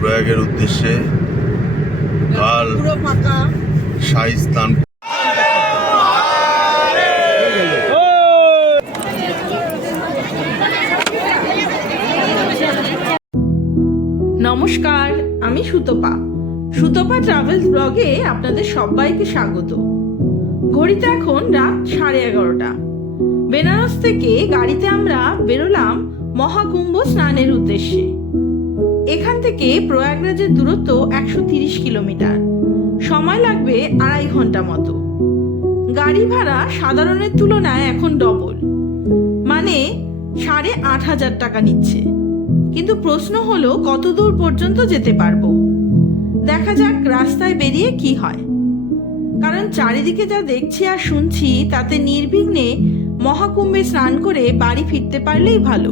প্রয়াগের উদ্দেশ্যে কাল শাহি স্থান নমস্কার আমি সুতপা। সুতপা ট্রাভেলস ব্লগে আপনাদের সবাইকে স্বাগত। ঘড়িতে এখন রাত সাড়ে এগারোটা। বেনারস থেকে গাড়িতে আমরা বেরোলাম মহাকুম্ভ স্নানের উদ্দেশ্যে। এখান থেকে প্রয়াগরাজের দূরত্ব একশো তিরিশ কিলোমিটার। সময় লাগবে আড়াই ঘণ্টা মতো। গাড়ি ভাড়া সাধারণের তুলনায় এখন ডবল মানে সাড়ে আট হাজার টাকা নিচ্ছে। কিন্তু প্রশ্ন হলো, কত দূর পর্যন্ত যেতে পারব? দেখা যাক রাস্তায় বেরিয়ে কি হয়। কারণ চারিদিকে যা দেখছি আর শুনছি, তাতে নির্বিঘ্নে মহাকুম্ভে স্নান করে বাড়ি ফিরতে পারলেই ভালো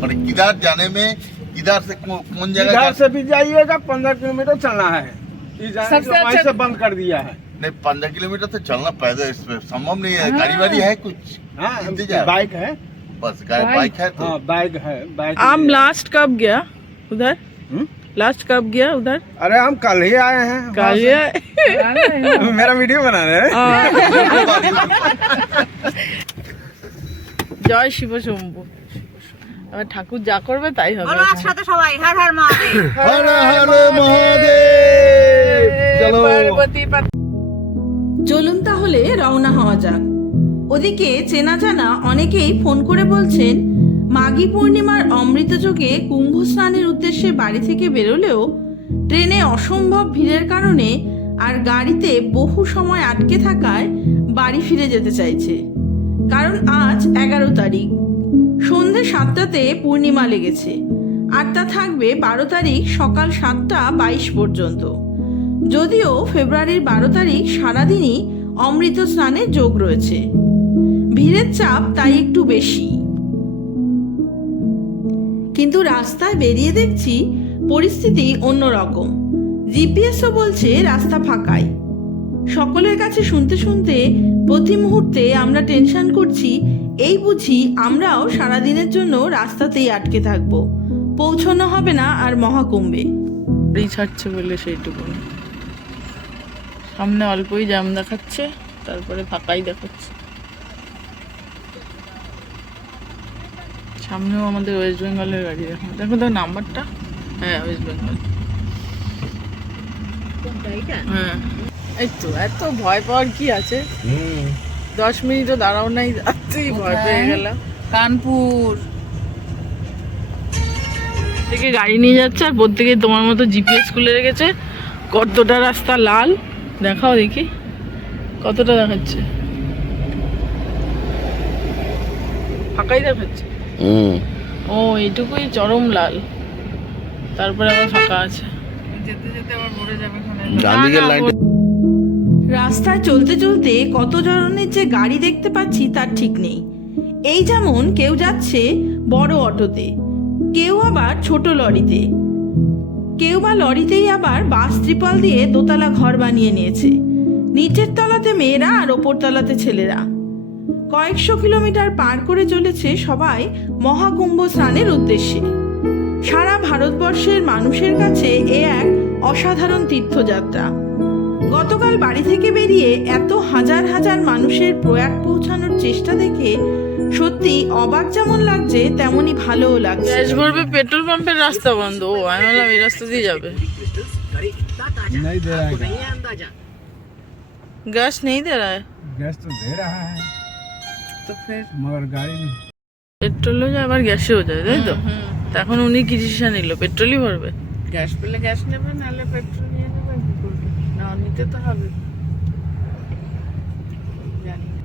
মানে কিদার জানে মে কিদার সে কো- কোন জায়গায় इधर जा- से भी जाइएगा पंद्रह किलोमीटर चलना है ये जाने के वहीं से बंद कर दिया है नहीं पंद्रह किलोमीटर तो चलना पैदल इसमें संभव नहीं है गाड़ी वाड़ी है कुछ हाँ इंतजार बाइक है बस गाड़ी बाइक है तो हाँ बाइक है बाइक आप भी है। लास्ट कब गया उधर हम्म? लास्ट कब गया उधर अरे हम कल ही आए हैं कल मेरा वीडियो बना रहे हैं জয় শিব শম্ভু এবার ঠাকুর যা করবে তাই হবে বলো একসাথে সবাই হর হর মহাদেব हर हर महादेव चलो চলুন তাহলে রওনা হওয়া যাক ওদিকে চেনা জানা অনেকেই ফোন করে বলছেন মাঘী পূর্ণিমার অমৃত যোগে কুম্ভ স্নানের উদ্দেশ্যে বাড়ি থেকে বেরোলেও ট্রেনে অসম্ভব ভিড়ের কারণে আর গাড়িতে বহু সময় আটকে থাকায় বাড়ি ফিরে যেতে চাইছে। কারণ আজ এগারো তারিখ। সন্ধে সাতটাতে পূর্ণিমা লেগেছে। আর তা থাকবে বারো তারিখ সকাল সাতটা বাইশ পর্যন্ত। যদিও ফেব্রুয়ারির বারো তারিখ সারাদিনই অমৃত স্নানের যোগ রয়েছে। ভিড়ের চাপ তাই একটু বেশি। কিন্তু রাস্তায় বেরিয়ে দেখছি পরিস্থিতি অন্যরকম। জিপিএসও বলছে রাস্তা ফাঁকাই। সকলের কাছে শুনতে শুনতে প্রতি মুহূর্তে আমরা টেনশন করছি, এই বুঝি আমরাও সারাদিনের জন্য রাস্তাতেই আটকে থাকব। পৌঁছানো হবে না আর মহাকুম্ভে। ছাড়ছে বলে সেইটুকু সামনে অল্পই জ্যাম দেখাচ্ছে, তারপরে ফাঁকাই দেখাচ্ছে। সামনেও আমাদের ওয়েস্ট বেঙ্গলের গাড়ি দেখো দেখো তো নাম্বারটা হ্যাঁ ওয়েস্ট বেঙ্গল হ্যাঁ। এই তো এত ভয় পাওয়ার কি আছে? দশ মিনিটও দাঁড়াও নাই যাচ্ছেই ভয় পেয়ে গেলাম। কানপুর। থেকে গাড়ি নিয়ে যাচ্ছে আর প্রত্যেকে তোমার মতো জিপিএস খুলে রেখেছে। কতটা রাস্তা লাল। দেখাও দেখি। কতটা দেখাচ্ছে? ফাঁকাই দেখাচ্ছে। ও এইটুকুই চরম লাল। তারপরে আবার ফাঁকা আছে। যেতে যেতে আবার মরে যাবে ডান দিকের লাইনটা রাস্তায় চলতে চলতে কত ধরনের যে গাড়ি দেখতে পাচ্ছি তার ঠিক নেই। এই যেমন কেউ যাচ্ছে বড় অটোতে কেউ আবার ছোট লরিতে। কেউ বা লরিতেই আবার বাস ত্রিপল দিয়ে দোতলা ঘর বানিয়ে নিয়েছে। নিচের তলাতে মেয়েরা আর ওপর তলাতে ছেলেরা। কয়েকশো কিলোমিটার পার করে চলেছে সবাই মহাকুম্ভ স্নানের উদ্দেশ্যে। সারা ভারতবর্ষের মানুষের কাছে এ এক অসাধারণ তীর্থযাত্রা। গতকাল বাড়ি থেকে বেরিয়ে এত হাজার হাজার মানুষের প্রয়াগ পৌঁছানোর চেষ্টা দেখে সত্যি অবাক যেমন লাগছে তেমনই ভালোও লাগছে। গ্যাস ভরবে পেট্রোল পাম্পের রাস্তা বন্ধ। ও এই রাস্তা দিয়ে যাবে। গ্যাস নেই দে রা গ্যাস তো দে রা হ্যাঁ তো ফের मगर गाड़ी नहीं পেট্রোলও যায় আবার গ্যাসেও যায় তাই তো তা এখন উনি কি ডিসিশন নিল পেট্রোলই ভরবে গ্যাস পেলে গ্যাস নেবে নাহলে পেট্রোল নিয়ে নেবে কি করবে না নিতে তো হবে জানি না।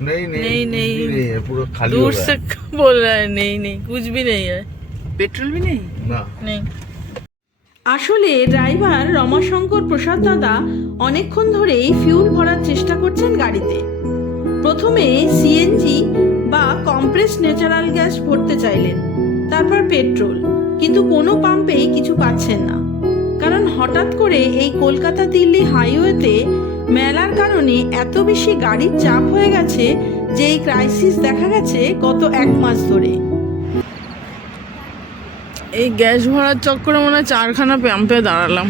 नहीं नहीं नहीं, कुछ नहीं। भी नहीं है पूरा खाली हो दूर गया से बोल रहा है नहीं नहीं कुछ भी नहीं है पेट्रोल भी नहीं ना নেই আসলে ড্রাইভার রমাশঙ্কর প্রসাদ দাদা অনেকক্ষণ ধরেই ফিউল ভরার চেষ্টা করছেন গাড়িতে। প্রথমে সিএনজি বা কম্প্রেস ন্যাচারাল গ্যাস ভরতে চাইলেন, তারপর পেট্রোল কিন্তু কোনো পাম্পেই কিছু পাচ্ছেন না। কারণ হঠাৎ করে এই কলকাতা দিল্লি হাইওয়েতে মেলার কারণে এত বেশি গাড়ির চাপ হয়ে গেছে যেই ক্রাইসিস দেখা গেছে গত এক মাস ধরে। এই গ্যাস ভরার চক্করে মনে হয় চারখানা পাম্পে দাঁড়ালাম।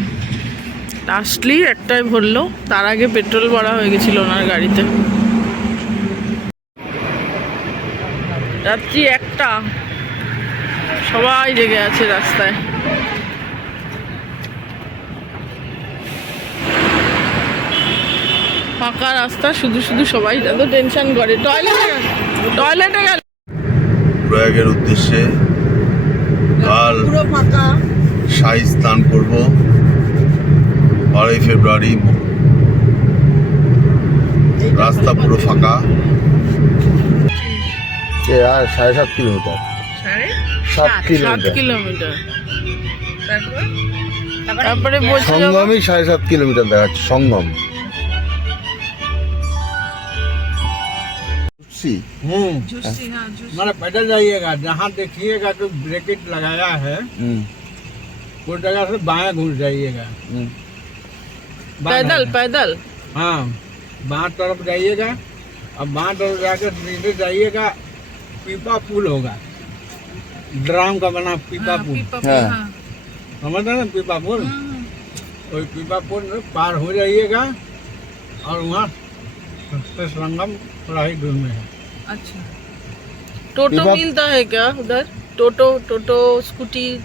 লাস্টলি একটাই ভরলো। তার আগে পেট্রোল ভরা হয়ে গেছিল ওনার গাড়িতে। রাত্রি একটা। সবাই জেগে আছে রাস্তায়। ফাঁকা রাস্তা, শুধু শুধু সবাই এত টেনশন করে। টয়লেটে টয়লেটে গেল। উদ্দেশ্যে কাল পুরো ফাঁকা শাহী স্নান করব। বারোই ফেব্রুয়ারি রাস্তা পুরো ফাঁকা। আর সাড়ে সাত কিলোমিটার? সাড়ে সাত কিলোমিটার। তারপরে? সঙ্গমই সাড়ে সাত কিলোমিটার দেখাচ্ছে সঙ্গম। हम्म। मतलब पैदल जाइएगा जहाँ देखिएगा कि ब्रेकेट लगाया है। उस जगह से बाएँ घुस जाइएगा। पैदल पैदल। हाँ बाएँ तरफ़ जाइएगा और बाएँ तरफ़ जाकर सीधे जाइएगा पीपा पुल होगा। ड्राम का बना पीपा पुल समझ रहे ना पीपा पुल वही पीपा पुल पार हो जाइएगा और वहाँ संगम थोड़ा ही दूर में है। अच्छा। टोटो मिलता है क्या उधर? टोटो टोटो स्कूटी?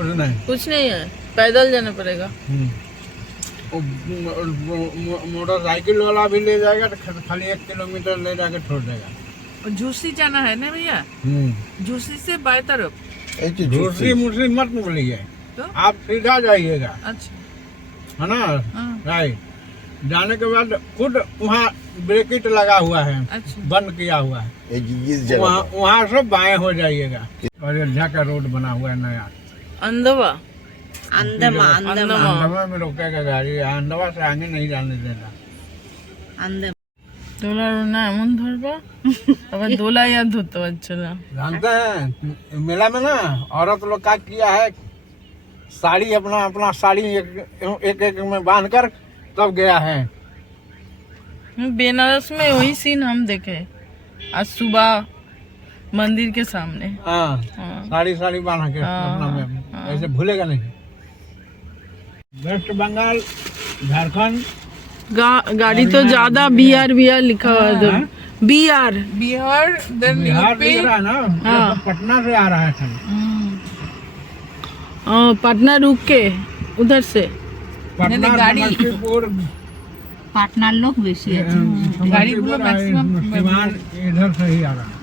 नहीं। कुछ नहीं है? पैदल जाना पड़ेगा। हम्म। मोटरसाइकिल वाला भी ले जाएगा तो खाली एक किलोमीटर ले जाके छोड़ देगा। झूसी जाना है ना भैया? हम्म। झूसी से बाई तरफ़। झूसी। मुसी मत बोलिए तो? आप सीधा जाइएगा। अच्छा। है ना? हाँ। राइट। जाने के बाद खुद वहाँ ब्रेकेट लगा हुआ है अच्छा बंद किया हुआ है এই যে ইস वहाँ জায়গাটা वहाँ से बाएं हो जाइएगा अयोध्या का रोड बना हुआ है नया अंदवा अंदमा अंदमा अंडवा में रोकेगा गाड़ी अंडवा से आगे नहीं जाने देगा अंदमा দোলার না এমন ধরবা আবার দোলাই আর ধরতে পারছে না जानते हैं मेला में ना औरत लोग का किया है साड़ी अपना अपना साड़ी एक एक, एक में बांध कर तब गया है। बेनारस में वही सीन हम देखे। आज सुबह मंदिर के सामने। हाँ हाँ। साड़ी साड़ी बाँध के हाँ, अपना में। ऐसे भूलेगा नहीं। वेस्ट बंगाल झारखंड। गा, गाड़ी तो ज़्यादा बी आर बी आर लिखा हुआ है B R Bihar. Bihar UP दिख रहा है ना? हाँ। पटना से आ रहा है पटना रुक के उधर से। पटना गाड़ी- समस्तीपुर पार्टनर लोग बेसी है गाड़ी पूरा maximum- सीवान इधर से ही आ रहा है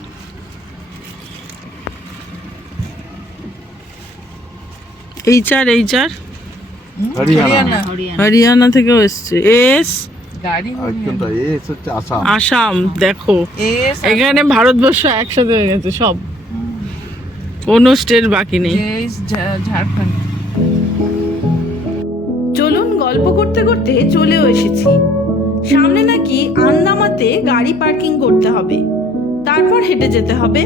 এইচআর এইচআর হরিয়ানা हरियाणा হরিয়ানা থেকেও এসছে এস गाड़ी আর কোনটা এ হচ্ছে আসাম আসাম দেখো एस এখানে ভারতবর্ষ একসাথে হয়ে গেছে সব কোনো স্টেট বাকি নেই एस झा- झारखंड চলুন গল্প করতে করতে চলেও এসেছি। সামনে নাকি আন্দামাতে গাড়ি পার্কিং করতে হবে। তারপর হেঁটে যেতে হবে।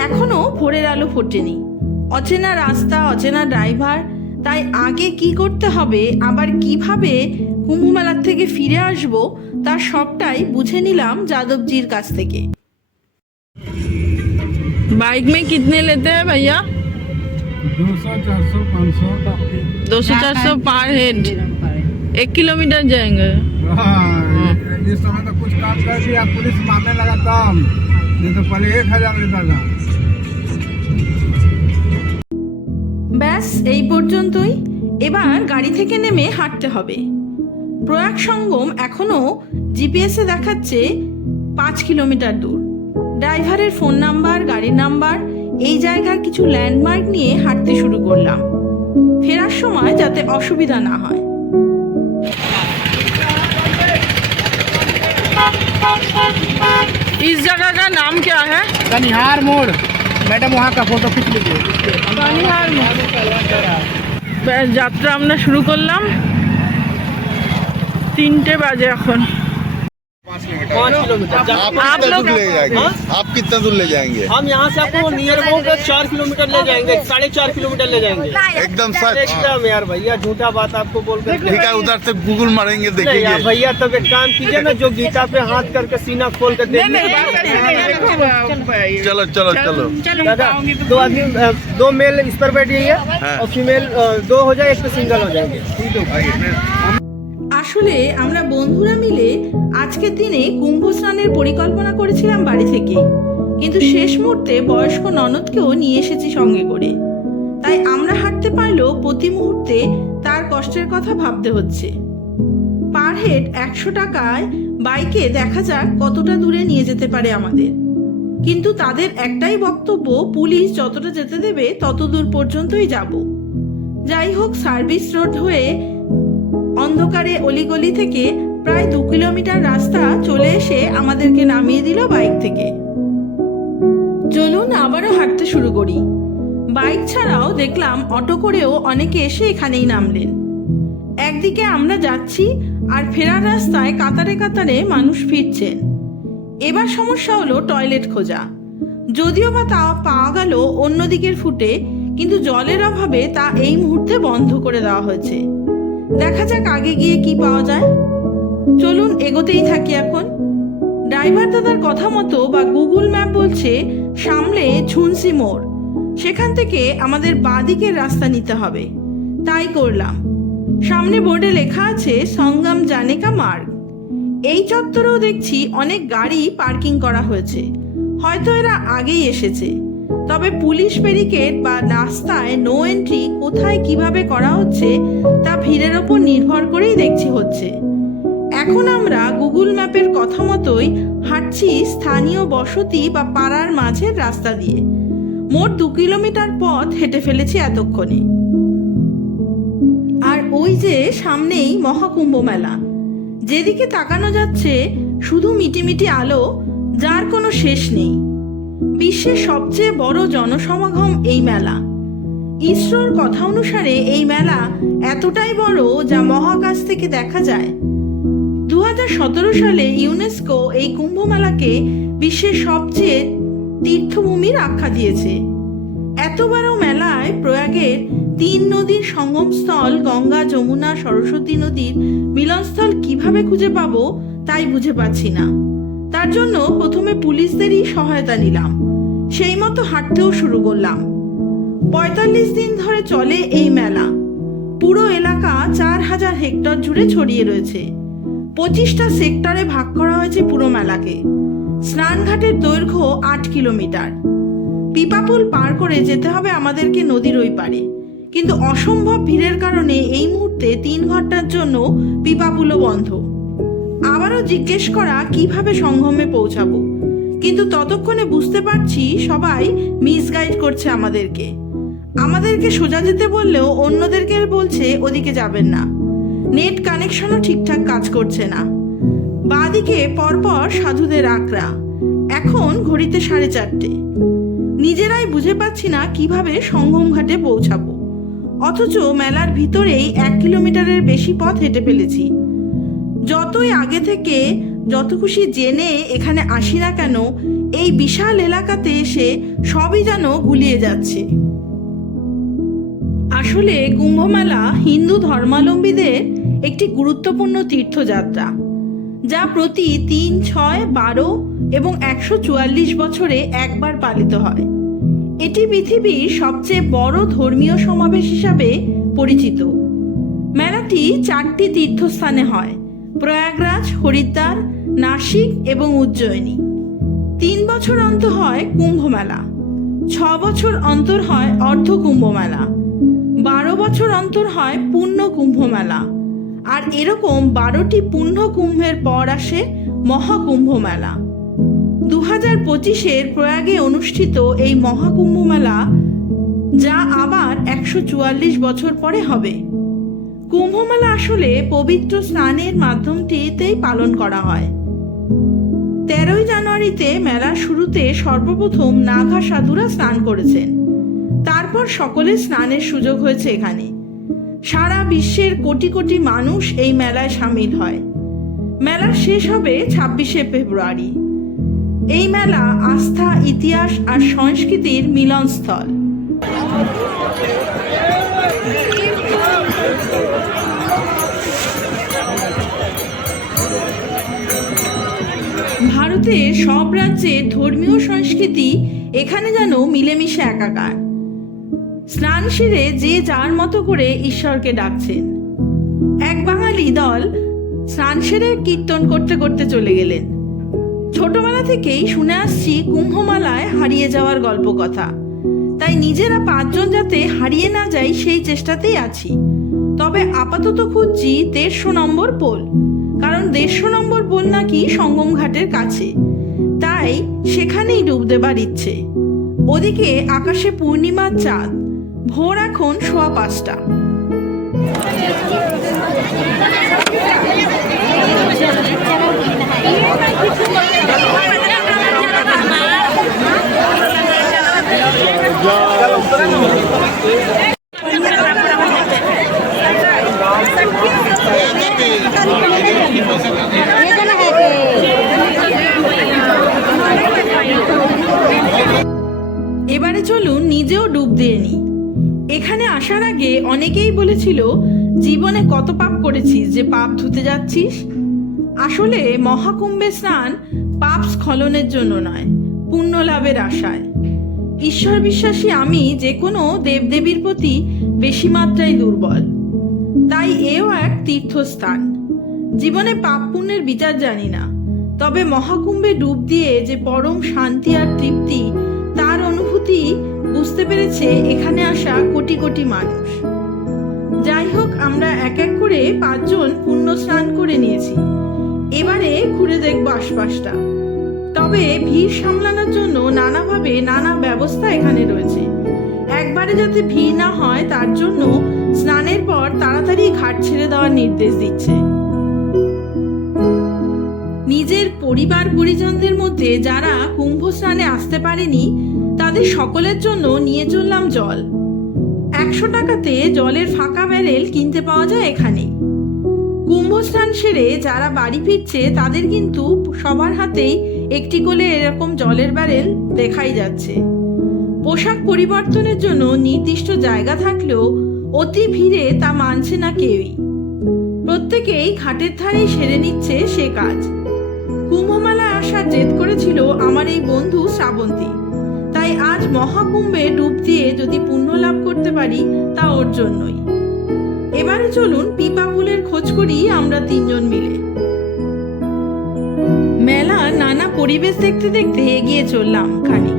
এখনও ভোরের আলো ফোটেনি। অচেনা রাস্তা, অচেনা ড্রাইভার, তাই আগে কি করতে হবে, আবার কীভাবে কুম্ভমেলার থেকে ফিরে আসব তার সবটাই বুঝে নিলাম যাদবজির কাছ থেকে। বাইক মে কিতনে লেতে হ্যাঁ ভাইয়া? दो सौ चार सौ पाँच सौ दो सौ चार सौ पर हेड एक किलोमीटर जाएंगे इस समय तो कुछ काम कर दिया पुलिस मारने लगा तब नहीं तो पहले एक हजार लेता था ব্যাস এই পর্যন্তই এবার গাড়ি থেকে নেমে হাঁটতে হবে প্রয়াগ সঙ্গম এখনও জিপিএসে দেখাচ্ছে পাঁচ কিলোমিটার দূর ড্রাইভারের ফোন নাম্বার গাড়ির নাম্বার এই জায়গার কিছু ল্যান্ডমার্ক নিয়ে হাঁটতে শুরু করলাম ফেরার সময় যাতে অসুবিধা না হয় इस जगह का नाम क्या है कनिहार मोड़ मैडम वहाँ का फोटो खींच लीजिए কানিহার ব্যাস যাত্রা আমরা শুরু করলাম তিনটে বাজে এখন पाँच किलोमीटर आप दूर ले जाएँगे आप कितना दूर ले जाएँगे हम यहाँ से आपको नियर अबाउट चार किलोमीटर ले जाएँगे साढ़े चार किलोमीटर ले जाएँगे एकदम सच एकदम यार भैया झूठा बात आपको बोल कर ठीक है उधर से गूगल मारेंगे देखेंगे भैया तब एक काम कीजिए ना जो गीता पे हाथ करके सीना खोल कर देखिए है, अ, चलो चलो चलो दादा दो आदमी दो मेल इस पर बैठिएगा हाँ। और फीमेल दो हो जाए एक पे सिंगल हो जाएँगे ठीक है আসলে আমরা বন্ধুরা মিলে আজকের দিনে কুম্ভ স্নানের পরিকল্পনা করেছিলাম বাড়ি থেকে। কিন্তু শেষ মুহূর্তে বয়স্ক ননদকেও নিয়ে এসেছি সঙ্গে করে। তাই আমরা হাঁটতে পারলেও প্রতি মুহূর্তে তার কষ্টের কথা ভাবতে হচ্ছে। পার হেড একশো টাকায় বাইকে দেখা যাক কতটা দূরে নিয়ে যেতে পারে আমাদের। কিন্তু তাদের একটাই বক্তব্য, পুলিশ যতটা যেতে দেবে তত দূর পর্যন্তই যাব। যাই হোক, সার্ভিস রোড হয়ে অন্ধকারে অলিগলি থেকে প্রায় দু কিলোমিটার রাস্তা চলে এসে আমাদেরকে নামিয়ে দিল বাইক থেকে। চলুন আবারও হাঁটতে শুরু করি। বাইক ছাড়াও দেখলাম অটো করেও অনেকে এসে এখানেই নামলেন। একদিকে আমরা যাচ্ছি আর ফেরার রাস্তায় কাতারে কাতারে মানুষ ফিরছেন। এবার সমস্যা হলো টয়লেট খোঁজা। যদিও বা তা পাওয়া গেল অন্য দিকের ফুটে, কিন্তু জলের অভাবে তা এই মুহূর্তে বন্ধ করে দেওয়া হয়েছে। দেখা যাক আগে গিয়ে কি পাওয়া যায়। চলুন এগোতেই থাকি এখন। ড্রাইভার দাদার কথা মতো বা গুগল ম্যাপ বলছে, সামলে ঝুনসি মোড়। সেখান থেকে আমাদের বাঁদিকের রাস্তা নিতে হবে। তাই করলাম। সামনে বোর্ডে লেখা আছে, সঙ্গম জানেকা মার্গ। এই চত্বরেও দেখছি অনেক গাড়ি পার্কিং করা হয়েছে। হয়তো এরা আগেই এসেছে। তবে পুলিশ ব্যারিকেড বা রাস্তায় নো এন্ট্রি কোথায় কীভাবে করা হচ্ছে তা ভিড়ের ওপর নির্ভর করেই দেখছি হচ্ছে। এখন আমরা গুগল ম্যাপের কথা মতোই হাঁটছি স্থানীয় বসতি বা পাড়ার মাঝের রাস্তা দিয়ে। মোট দু কিলোমিটার পথ হেঁটে ফেলেছি এতক্ষণে। আর ওই যে সামনেই মহাকুম্ভ মেলা। যেদিকে তাকানো যাচ্ছে শুধু মিটিমিটি আলো, যার কোনো শেষ নেই। বিশ্বের সবচেয়ে বড় জনসমাগম এই মেলা। ইসরোর কথা অনুসারে এই মেলা এতটাই বড় যা মহাকাশ থেকে দেখা যায়। দু হাজার সতেরো সালে ইউনেস্কো এই কুম্ভ মেলাকে বিশ্বের সবচেয়ে তীর্থভূমির আখ্যা দিয়েছে। এত বড় মেলায় প্রয়াগের তিন নদীর সঙ্গমস্থল, গঙ্গা, যমুনা, সরস্বতী নদীর মিলনস্থল কীভাবে খুঁজে পাবো তাই বুঝে পাচ্ছি না। তার জন্য প্রথমে পুলিশদেরই সহায়তা নিলাম। সেই মতো হাঁটতেও শুরু করলাম। পঁয়তাল্লিশ দিন ধরে চলে এই মেলা। পুরো এলাকা চার হাজার হেক্টর জুড়ে ছড়িয়ে রয়েছে। পঁচিশটা সেক্টরে ভাগ করা হয়েছে পুরো মেলাকে। স্নানঘাটের দৈর্ঘ্য আট কিলোমিটার। পিপাপুল পার করে যেতে হবে আমাদেরকে নদীর ওই পারে কিন্তু অসম্ভব ভিড়ের কারণে এই মুহূর্তে তিন ঘণ্টার জন্য পিপাপুলও বন্ধ। আবারও জিজ্ঞেস করা, কীভাবে সঙ্গমে পৌঁছাবো? কিন্তু ততক্ষণে বুঝতে পারছি সবাই মিসগাইড করছে আমাদেরকে। আমাদেরকে সোজা যেতে বললেও অন্যদেরকে বলছে ওদিকে যাবেন না। নেট কানেকশনও ঠিকঠাক কাজ করছে না। বাদিকে পরপর সাধুদের আকড়া। এখন ঘড়িতে সাড়ে চারটে। নিজেরাই বুঝে পাচ্ছি না কীভাবে সঙ্গম ঘাটে পৌঁছাবো। অথচ মেলার ভিতরেই এক কিলোমিটারের বেশি পথ হেঁটে ফেলেছি। যতই আগে থেকে যত খুশি জেনে এখানে আসি না কেন, এই বিশাল এলাকাতে এসে সবই যেন গুলিয়ে যাচ্ছে। আসলে কুম্ভমেলা হিন্দু ধর্মাবলম্বীদের একটি গুরুত্বপূর্ণ তীর্থযাত্রা, যা প্রতি তিন, ছয়, বারো এবং একশো চুয়াল্লিশ বছরে একবার পালিত হয়। এটি পৃথিবীর সবচেয়ে বড় ধর্মীয় সমাবেশ হিসাবে পরিচিত। মেলাটি চারটি তীর্থস্থানে হয়। প্রয়াগরাজ, হরিদ্বার, নাসিক এবং উজ্জয়িনী। তিন বছর অন্তর হয় কুম্ভ মেলা ছ বছর অন্তর হয় অর্ধ কুম্ভ মেলা বারো বছর অন্তর হয় পূর্ণ কুম্ভ মেলা আর এরকম বারোটি পূর্ণ কুম্ভের পর আসে মহাকুম্ভ মেলা দু হাজার পঁচিশের প্রয়াগে অনুষ্ঠিত এই মহাকুম্ভ মেলা যা আবার একশো চুয়াল্লিশ বছর পরে হবে। কুম্ভমেলা আসলে পবিত্র স্নানের মাধ্যমটিতেই পালন করা হয়। তেরোই জানুয়ারিতে মেলার শুরুতে সর্বপ্রথম নাগা সাধুরা স্নান করেছেন। তারপর সকলে স্নানের সুযোগ হয়েছে এখানে। সারা বিশ্বের কোটি কোটি মানুষ এই মেলায় সামিল হয়। মেলা শেষ হবে ছাব্বিশে ফেব্রুয়ারি। এই মেলা আস্থা, ইতিহাস আর সংস্কৃতির মিলনস্থল। ভারতের সব রাজ্যের ধর্মীয় সংস্কৃতি এখানে যেন মিলেমিশে একাকার। স্নান সেরে যে যার মতো করে ঈশ্বরকে ডাকছেন। এক বাঙালি দল স্নান সেরে কীর্তন করতে করতে চলে গেলেন। ছোটবেলা থেকেই শুনে আসছি কুম্ভমালায় হারিয়ে যাওয়ার গল্প কথা। তাই নিজেরা পাঁচজন যাতে হারিয়ে না যাই সেই চেষ্টাতেই আছি। তবে আপাতত খুঁজছি দেড়শো নম্বর পোল। কারণ দেড়শো নম্বর পোল নাকি সঙ্গম ঘাটের কাছে। তাই সেখানেই ডুব দেবার ইচ্ছে। ওদিকে আকাশে পূর্ণিমার চাঁদ। ভোর এখন সোয়া পাঁচটা। এবারে চলুন নিজেও ডুব দিয়ে নিই। এখানে আসার আগে অনেকেই বলেছিল, জীবনে কত পাপ করেছিস যে পাপ ধুতে যাচ্ছিস? আসলে মহাকুম্ভে স্নান পাপ স্খলনের জন্য নয় পুণ্য লাভের আশায়। ঈশ্বর বিশ্বাসী আমি যে কোনো দেবদেবীর প্রতি বেশি মাত্রায় দুর্বল। তাই এও এক তীর্থস্থান। জীবনে পাপ পুণ্যের বিচার জানি না। তবে মহাকুম্ভে ডুব দিয়ে যে পরম শান্তি আর তৃপ্তি, তার অনুভূতি বুঝতে পেরেছে এখানে আসা কোটি কোটি মানুষ। যাই হোক, আমরা এক এক করে পাঁচজন পুণ্য স্নান করে নিয়েছি। এবারে ঘুরে দেখব আশপাশটা। তবে ভিড় সামলানোর জন্য নানাভাবে নানা ব্যবস্থা এখানে রয়েছে। একবারে যাতে ভিড় না হয়, তার জন্য স্নানের পর তাড়াতাড়ি ঘাট ছেড়ে দেওয়ার নির্দেশ দিচ্ছে। পরিবার পরিজনদের মধ্যে যারা কুম্ভ স্নানে আসতে পারেনি, তাদের সকলের জন্য নিয়ে চললাম জল। একশো টাকাতে জলের ফাঁকা ব্যারেল কিনতে পাওয়া যায় এখানে। কুম্ভ স্নান সেরে যারা বাড়ি ফিরছে, তাদের কিন্তু সবার হাতেই একটি করে এরকম জলের ব্যারেল দেখাই যাচ্ছে। পোশাক পরিবর্তনের জন্য নির্দিষ্ট জায়গা থাকলেও অতি ভিড়ে তা মানছে না কেউই। প্রত্যেকেই ঘাটের ধারেই সেরে নিচ্ছে সে কাজ। কুম্ভমেলায় আসার জেদ করেছিল আমার এই বন্ধু শ্রাবন্তী। তাই আজ মহাকুম্ভে ডুব দিয়ে যদি পুণ্য লাভ করতে পারি, তা ওর জন্যই। এবারে চলুন পিপা ফুলের খোঁজ করি আমরা তিনজন মিলে। মেলা নানা পরিবেশ দেখতে দেখতে এগিয়ে চললাম খানিক।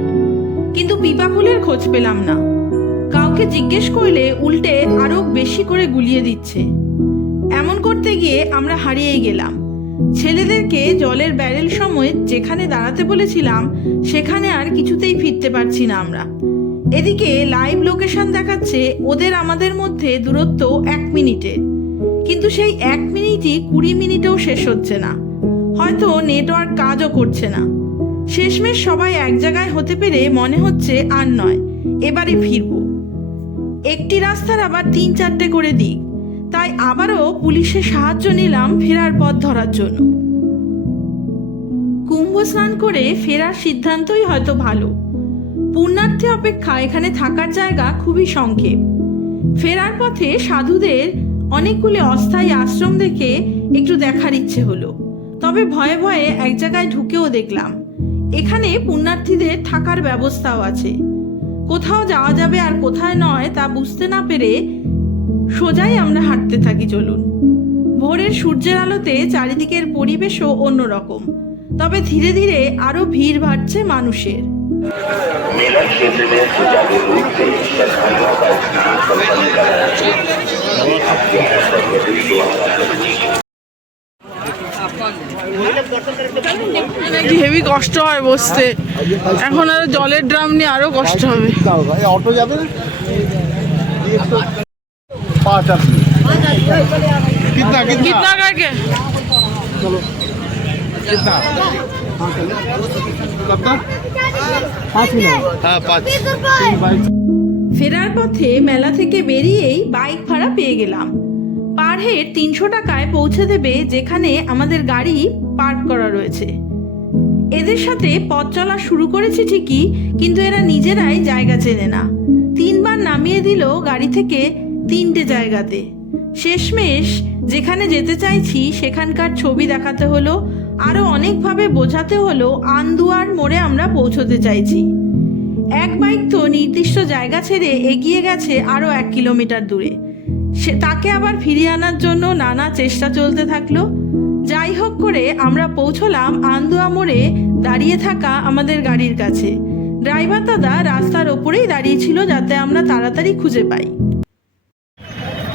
কিন্তু পিপা ফুলের খোঁজ পেলাম না। কাউকে জিজ্ঞেস করলে উল্টে আরও বেশি করে গুলিয়ে দিচ্ছে। এমন করতে গিয়ে আমরা হারিয়ে গেলাম। ছেলেদেরকে জলের ব্যারেল সময় যেখানে দাঁড়াতে বলেছিলাম, সেখানে আর কিছুতেই ফিরতে পারছি না আমরা। এদিকে লাইভ লোকেশন দেখাচ্ছে ওদের আমাদের মধ্যে দূরত্ব এক মিনিটের কিন্তু সেই এক মিনিটই কুড়ি মিনিটেও শেষ হচ্ছে না। হয়তো নেটওয়ার্ক কাজও করছে না। শেষমেশ সবাই এক জায়গায় হতে পেরে মনে হচ্ছে আর নয়, এবারে ফিরবো। একটি রাস্তার আবার তিন চারটে করে দিক। তাই আবারও পুলিশের সাহায্য নিলাম ফেরার পথ ধরার জন্য। কুম্ভ স্নান করে ফেরার সিদ্ধান্তই হয়তো ভালো। পুণ্যার্থী অপেক্ষা এখানে থাকার জায়গা খুবই সংক্ষেপ। ফেরার পথে সাধুদের অনেকগুলি অস্থায়ী আশ্রম দেখে একটু দেখার ইচ্ছে হলো। তবে ভয়ে ভয়ে এক জায়গায় ঢুকেও দেখলাম। এখানে পুণ্যার্থীদের থাকার ব্যবস্থাও আছে। কোথাও যাওয়া যাবে আর কোথায় নয় তা বুঝতে না পেরে সোজাই আমরা হাঁটতে থাকি চলুন ভোরের সূর্যের আলোতে চারিদিকের পরিবেশও অন্যরকম তবে ধীরে ধীরে আরো ভিড় বাড়ছে মানুষের मेला क्षेत्र में सुचारू रूप से श्रद्धालुओं का स्नान संपन्न कराया ये आपके सर्वोदय सेवा का प्रतीक है হেভি কষ্ট হয় বসতে এখন আরো জলের ড্রাম নিয়ে আরো কষ্ট হবে ऑटो जाते ना पाँच आदमी कितना कितना কিতনা কাকে कितना कब तक पाँच मिनट हाँ पाँच ফেরার পথে মেলা থেকে বেরিয়েই বাইক ভাড়া পেয়ে গেলাম পার পার হেড তিনশো টাকায় পৌঁছে দেবে যেখানে আমাদের গাড়ি পার্ক করা রয়েছে এদের সাথে পথ চলা শুরু করেছি ঠিকই কিন্তু এরা নিজেরাই জায়গা চেনে না তিনবার নামিয়ে দিল গাড়ি থেকে তিনটে জায়গাতে। শেষমেশ যেখানে যেতে চাইছি, সেখানকার ছবি দেখাতে হলো আরও অনেকভাবে বোঝাতে হলো আন্দুয়ার মোড়ে আমরা পৌঁছতে চাইছি। এক বাইক তো নির্দিষ্ট জায়গা ছেড়ে এগিয়ে গেছে আরও এক কিলোমিটার দূরে। সে, তাকে আবার ফিরিয়ে আনার জন্য নানা চেষ্টা চলতে থাকল। যাই হোক করে আমরা পৌঁছলাম আন্দুয়া মোড়ে দাঁড়িয়ে থাকা আমাদের গাড়ির কাছে। ড্রাইভার দাদা রাস্তার ওপরেই দাঁড়িয়ে ছিল যাতে আমরা তাড়াতাড়ি খুঁজে পাই।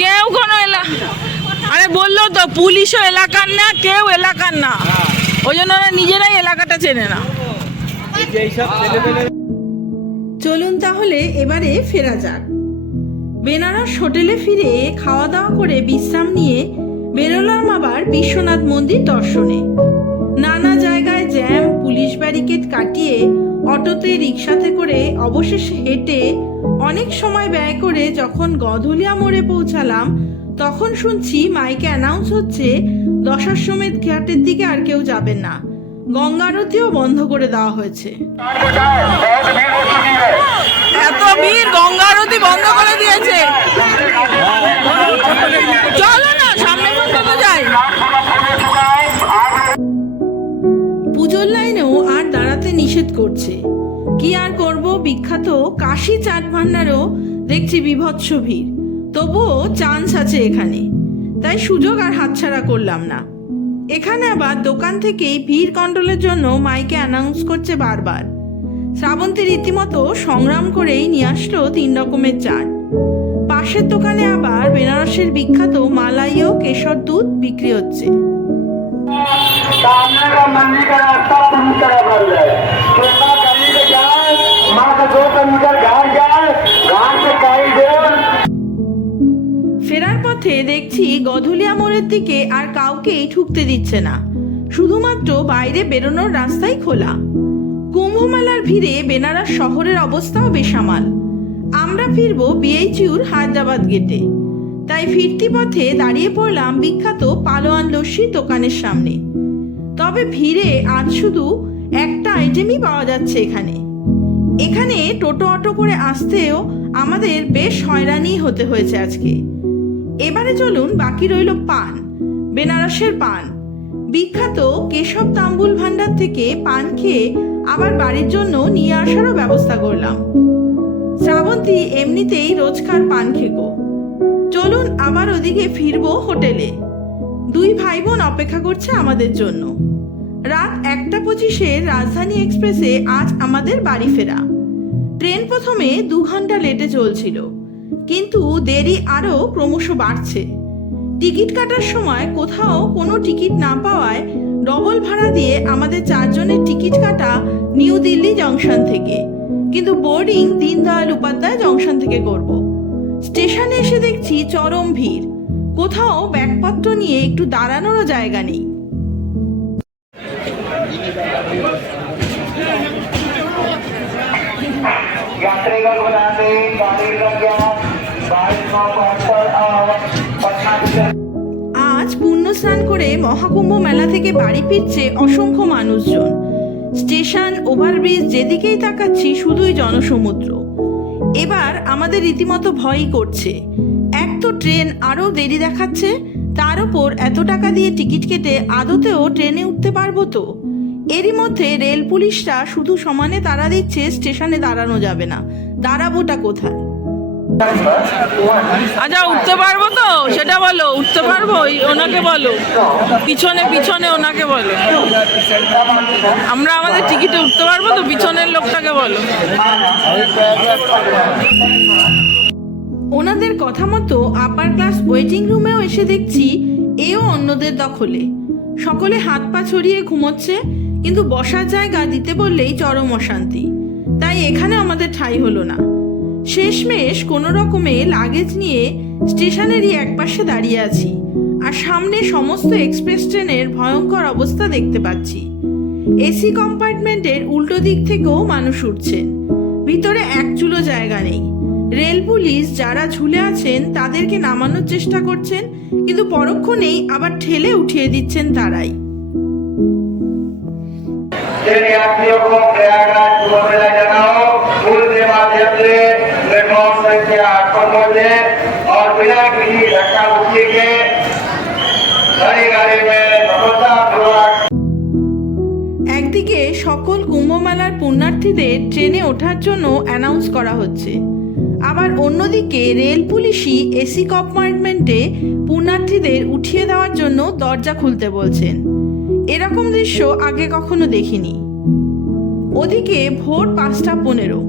কেউ কোনো এলা আরে বলল তো পুলিশও এলাকার না, কেউ এলাকার না। ওই জন্য ওরা নিজেরাই এলাকাটা চেনে না। চলুন তাহলে এবারে ফেরা যাক। বেনারস হোটেলে ফিরে খাওয়া দাওয়া করে বিশ্রাম নিয়ে বেরোলাম আবার বিশ্বনাথ মন্দির দর্শনে। নানা জায়গায় জ্যাম, পুলিশ ব্যারিকেড কাটিয়ে অটোতে রিক্সাতে করে অবশেষে হেঁটে অনেক সময় ব্যয় করে যখন গধুলিয়া মোড়ে পৌঁছালাম তখন শুনছি মাইকে অ্যানাউন্স হচ্ছে দশাশ্বমেধ ঘাটের দিকে আর কেউ যাবেন না। গঙ্গা আরতিও বন্ধ করে দেওয়া হয়েছে। এত ভিড় গঙ্গা আরতি বন্ধ করে দিয়েছে। চলো না সামনে পর্যন্ত যাই। পুজোর লাইনেও আর দাঁড়াতে নিষেধ করছে। কি আর করব? বিখ্যাত কাশি চাট ভান্ডারও দেখছি বিভৎস ভিড় তবুও চান্স আছে এখানে তাই সুযোগ আর হাতছাড়া করলাম না এখানে আবার দোকান থেকেই ভিড় কন্ট্রোলের জন্য মাইকে অ্যানাউন্স করছে বারবার শ্রাবন্তী রীতিমতো সংগ্রাম করেই নিয়ে আসলো তিন রকমের চাট পাশের দোকানে আবার বেনারসের বিখ্যাত মালাই ও কেশর দুধ বিক্রি হচ্ছে सामने का मंदिर का रास्ता पूरी तरह बंद है ফেরার পথে দেখছি গধুলিয়া মোড়ের দিকে আর কাউকেই ঠুকতে দিচ্ছে না। শুধুমাত্র বাইরে বেরোনোর রাস্তাই খোলা। কুম্ভমেলার ভিড়ে বেনারস শহরের অবস্থাও বেসামাল। আমরা ফিরবো বিএইচইউর হায়দ্রাবাদ গেটে। তাই ফিরতি পথে দাঁড়িয়ে পড়লাম বিখ্যাত পালোয়ান লস্যি দোকানের সামনে। তবে ভিড়ে আজ শুধু একটা আইটেমই পাওয়া যাচ্ছে এখানে। এখানে টোটো অটো করে আসতেও আমাদের বেশ হয়রানি হতে হয়েছে আজকে। এবারে চলুন বাকি রইল পান, বেনারসের পান। বিখ্যাত কেশব তাম্বুল ভান্ডার থেকে পান খেয়ে আবার বাড়ির জন্য নিয়ে আসারও ব্যবস্থা করলাম। শ্রাবন্তী, এমনিতেই রোজকার পান খেকো। চলুন আবার ওদিকে ফিরবো হোটেলে। দুই ভাই বোন অপেক্ষা করছে আমাদের জন্য। রাত একটা পঁচিশে রাজধানী এক্সপ্রেসে আজ আমাদের বাড়ি ফেরা। ট্রেন প্রথমে দু ঘণ্টা লেটে চলছিল, কিন্তু দেরি আরও ক্রমশ বাড়ছে। টিকিট কাটার সময় কোথাও কোনো টিকিট না পাওয়ায় ডবল ভাড়া দিয়ে আমাদের চারজনের টিকিট কাটা নিউ দিল্লি জংশন থেকে, কিন্তু বোর্ডিং দীনদয়াল উপাধ্যায় জংশন থেকে করব। স্টেশনে এসে দেখছি চরম ভিড়, কোথাও ব্যাগপত্র নিয়ে একটু দাঁড়ানোরও জায়গা নেই। আজ পুণ্য স্নান করে মহাকুম্ভ মেলা থেকে বাড়ি ফিরছে অসংখ্য মানুষজন। স্টেশন, ওভারব্রিজ, যেদিকেই তাকাচ্ছি শুধুই জনসমুদ্র। এবার আমাদের রীতিমতো ভয়ই করছে। এক তো ট্রেন আরও দেরি দেখাচ্ছে, তার ওপর এত টাকা দিয়ে টিকিট কেটে আদতেও ট্রেনে উঠতে পারব তো? এরই মধ্যে রেল পুলিশরা শুধু সমানে তারা দিচ্ছে স্টেশনে দাঁড়ানো যাবে না। দাঁড়াবোটা কোথায়? আচ্ছা উঠতে পারব তো? সেটা বলো, উঠতে পারব? ওনাকে বলো। পিছনে পিছনে ওনাকে বলো। আমরা আমাদের টিকিটে উঠতে পারব তো? পিছনের লোকটাকে বলো। ওনাদের কথা মতো আপার ক্লাস ওয়েটিং রুমেও এসে দেখছি এও অন্যদের দখলে। সকলে হাত পা ছড়িয়ে ঘুমোচ্ছে, কিন্তু বসার জায়গা দিতে বললেই চরম অশান্তি। তাই এখানে আমাদের ঠাঁই হলো না। শেষমেশ কোনো রকমে লাগেজ নিয়ে স্টেশনেরই একপাশে দাঁড়িয়ে আছি আর সামনে সমস্ত এক্সপ্রেস ট্রেনের ভয়ঙ্কর অবস্থা দেখতে পাচ্ছি। এসি কম্পার্টমেন্টের উল্টো দিক থেকেও মানুষ উঠছেন। ভিতরে এক চুলো জায়গা নেই। রেল পুলিশ যারা ঝুলে আছেন তাদেরকে নামানোর চেষ্টা করছেন, কিন্তু পরক্ষণেই আবার ঠেলে উঠিয়ে দিচ্ছেন তারাই। সকল কুম্ভমেলার পুণ্যার্থীদের ট্রেনে ওঠার জন্য অ্যানাউন্স করা হচ্ছে। আবার অন্যদিকে রেল পুলিশই এসি কম্পার্টমেন্টে পুণ্যার্থীদের উঠিয়ে দেওয়ার জন্য দরজা খুলতে বলছেন। এরকম দৃশ্য আগে কখনো দেখিনি। ওদিকে ভোর পাঁচটা পনেরো,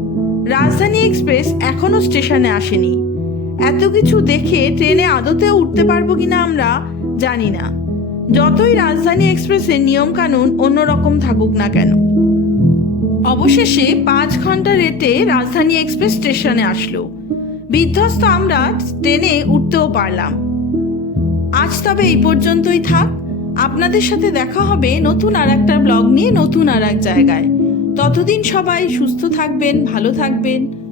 রাজধানী এক্সপ্রেস এখনও স্টেশনে আসেনি। এত কিছু দেখে ট্রেনে আদতেও উঠতে পারব কিনা আমরা জানি না। যতই রাজধানী এক্সপ্রেসের নিয়মকানুন অন্যরকম থাকুক না কেন। অবশেষে পাঁচ ঘণ্টা রেটে রাজধানী এক্সপ্রেস স্টেশনে আসলো। বিধ্বস্ত আমরা ট্রেনে উঠতেও পারলাম। আজ তবে এই পর্যন্তই থাক। আপনাদের সাথে দেখা হবে নতুন আর একটা ব্লগ নিয়ে নতুন আর এক জায়গায়। ততদিন সবাই সুস্থ থাকবেন, ভালো থাকবেন।